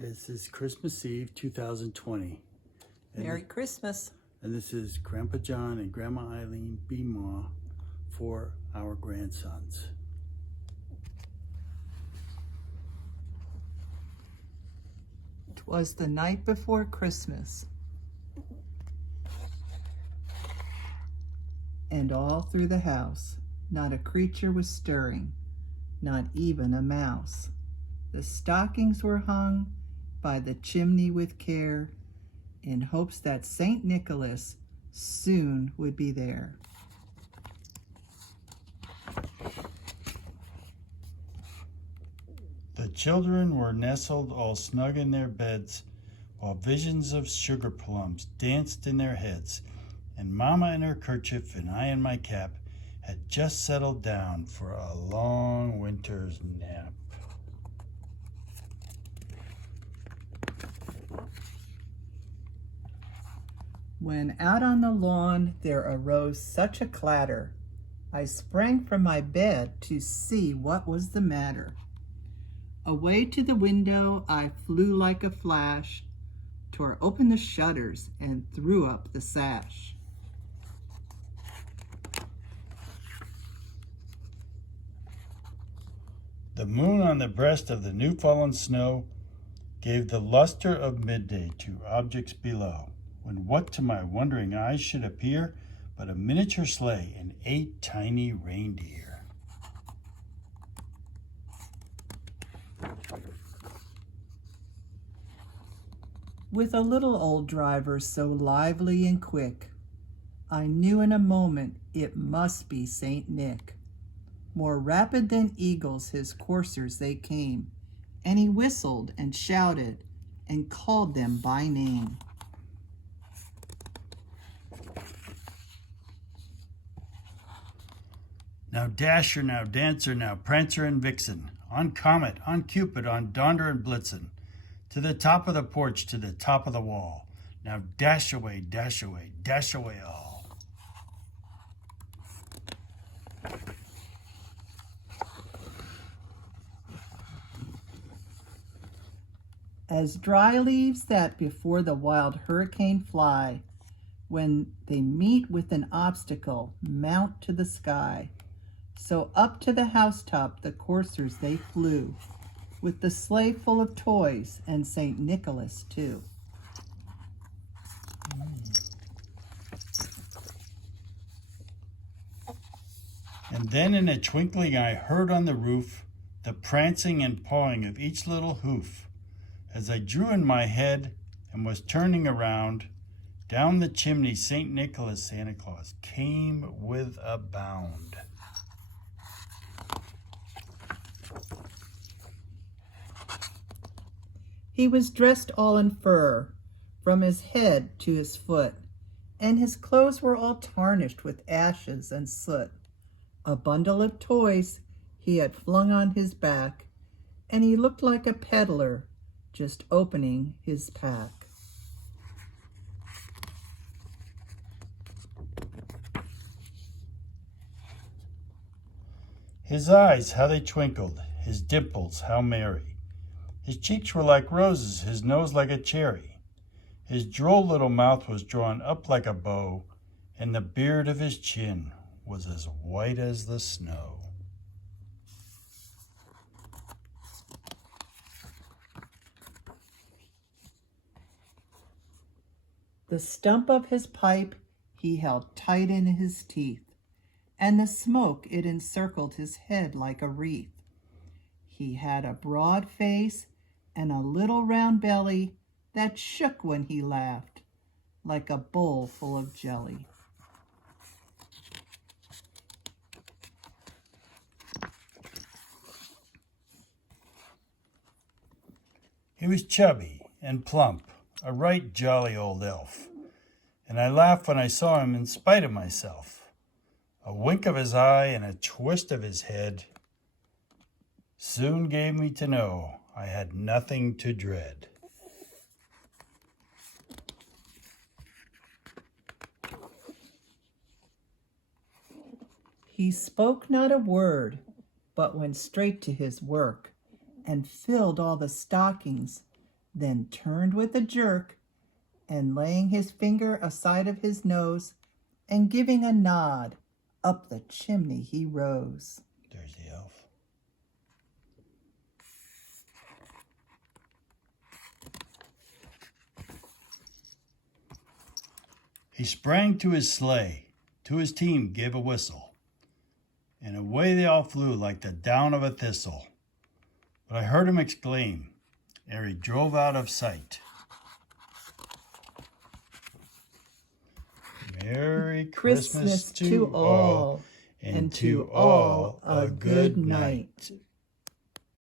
This is Christmas Eve 2020. Merry Christmas. And this is Grandpa John and Grandma Eileen B-Ma for our grandsons. "'Twas the night before Christmas, and all through the house not a creature was stirring, not even a mouse. The stockings were hung by the chimney with care, in hopes that St. Nicholas soon would be there. The children were nestled all snug in their beds, while visions of sugar plums danced in their heads, and Mama in her kerchief and I in my cap had just settled down for a long winter's nap. When out on the lawn there arose such a clatter, I sprang from my bed to see what was the matter. Away to the window I flew like a flash, tore open the shutters and threw up the sash. The moon on the breast of the new-fallen snow gave the luster of midday to objects below, when what to my wondering eyes should appear but a miniature sleigh and 8 tiny reindeer. With a little old driver so lively and quick, I knew in a moment it must be St. Nick. More rapid than eagles his coursers they came, and he whistled and shouted and called them by name. Now Dasher, now Dancer, now Prancer and Vixen, on Comet, on Cupid, on Donder and Blitzen, to the top of the porch, to the top of the wall. Now dash away all. As dry leaves that before the wild hurricane fly, when they meet with an obstacle, mount to the sky, so up to the housetop the coursers they flew, with the sleigh full of toys and St. Nicholas too. And then in a twinkling I heard on the roof the prancing and pawing of each little hoof. As I drew in my head and was turning around, down the chimney St. Nicholas Santa Claus came with a bound. He was dressed all in fur, from his head to his foot, and his clothes were all tarnished with ashes and soot. A bundle of toys he had flung on his back, and he looked like a peddler just opening his pack. His eyes, how they twinkled, his dimples, how merry. His cheeks were like roses, his nose like a cherry. His droll little mouth was drawn up like a bow, and the beard of his chin was as white as the snow. The stump of his pipe he held tight in his teeth, and the smoke it encircled his head like a wreath. He had a broad face and a little round belly that shook when he laughed, like a bowl full of jelly. He was chubby and plump, a right jolly old elf, and I laughed when I saw him in spite of myself. A wink of his eye and a twist of his head soon gave me to know I had nothing to dread. He spoke not a word, but went straight to his work, and filled all the stockings then turned with a jerk, and laying his finger aside of his nose, and giving a nod, up the chimney he rose. There's the elf. He sprang to his sleigh, to his team gave a whistle, and away they all flew like the down of a thistle. But I heard him exclaim, ere he drove out of sight, Merry Christmas to all, and to all a good night.